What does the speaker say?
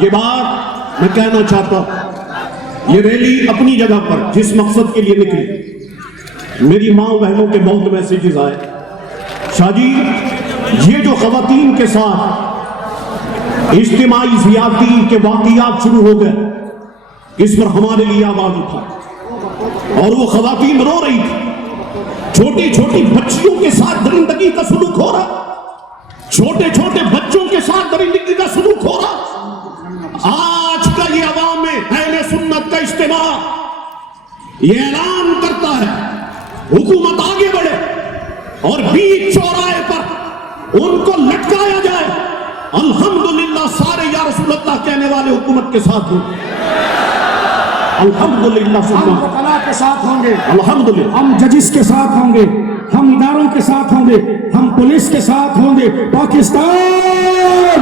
ये बात मैं कहना चाहता हूं, ये रैली अपनी जगह पर जिस मकसद के लिए निकली, मेरी माँ बहनों के बहुत मैसेजेस आए, शाहजी ये जो खवातीन के साथ इज्तिमाई ज़ियादती के वाक़ियात शुरू हो गए, इस पर हमारे लिए आवाज उठा और वो खवातीन रो रही थी। छोटी छोटी बच्चियों के साथ दरिंदगी का सलूक हो रहा, छोटे छोटे बच्चों के साथ दरिंदगी का सलूक हो रहा। आज का ये अवाम में अहले सुन्नत का इज्तिमा ये ऐलान करता है हुकूमत आगे बढ़े और बीच चौराहे पर उनको लटकाया जाए। अल्हम्दुलिल्लाह सारे या रसूलुल्लाह कहने वाले हुकूमत के साथ हों। अल्हम्दुलिल्लाह हम वकला के साथ होंगे, अल्हम्दुलिल्लाह हम जजिस के साथ होंगे, हम इदारों के साथ होंगे, हम पुलिस के साथ होंगे। पाकिस्तान